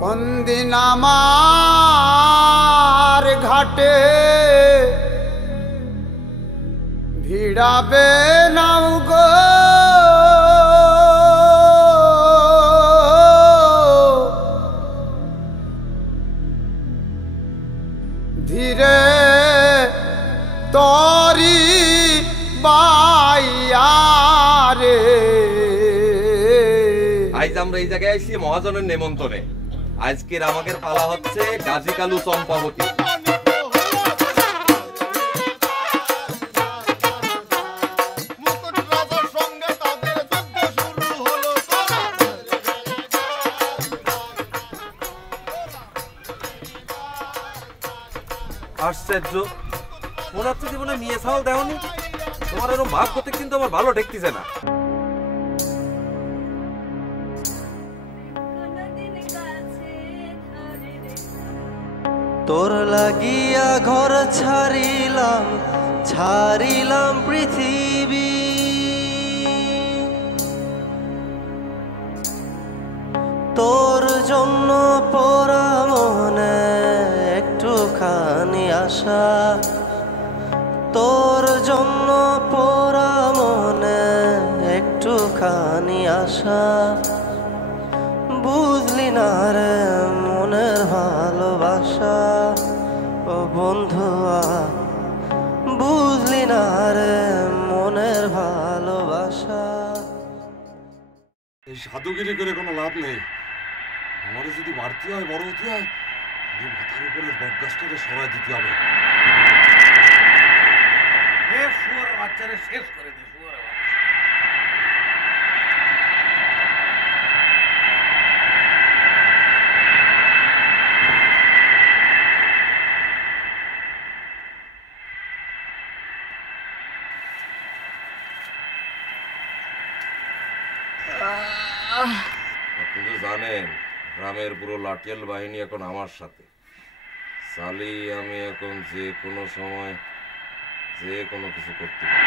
কোন দিন আমার ঘাটে ভিড়াবে নাও গো ধীরে তরি বাইয়ারে। আজ আমরা এই জায়গায় আইছি মহাজনের নেমন্তণে। আজকের আমাদের পালা হচ্ছে গাজী কালু চম্পাবতী। আশ্চর্য, মনে হচ্ছে জীবনে মেয়ে ছাওয়াল দেওনি। তোমার এরকম ভাব করতে কিন্তু আমার ভালো ঠেকতেছে না। তোর লাগিয়া ঘর ছাড়িলাম পৃথিবী, তোর জন্য পরা মনে একটুখানি আশা, তোর জন্য পরা মনে একটুখানি আশা। বুঝলি না রে মনের ভালোবাসা ও বন্ধুয়া, বুঝলি না রে মনের ভালোবাসা। এই সাধুগিরি করে কোনো লাভ নেই। আমার যদি বাড়তি হয় বড় হতে হয়, মাথার উপরে বটগাছটাকে সরাই দিতে হবে। বাচ্চারা শেষ করে দিই। আপনি তো জানেন গ্রামের পুরো লাঠিয়াল বাহিনী এখন আমার সাথে। সালি আমি এখন যে কোনো সময় যে কোনো কিছু করতে পারি।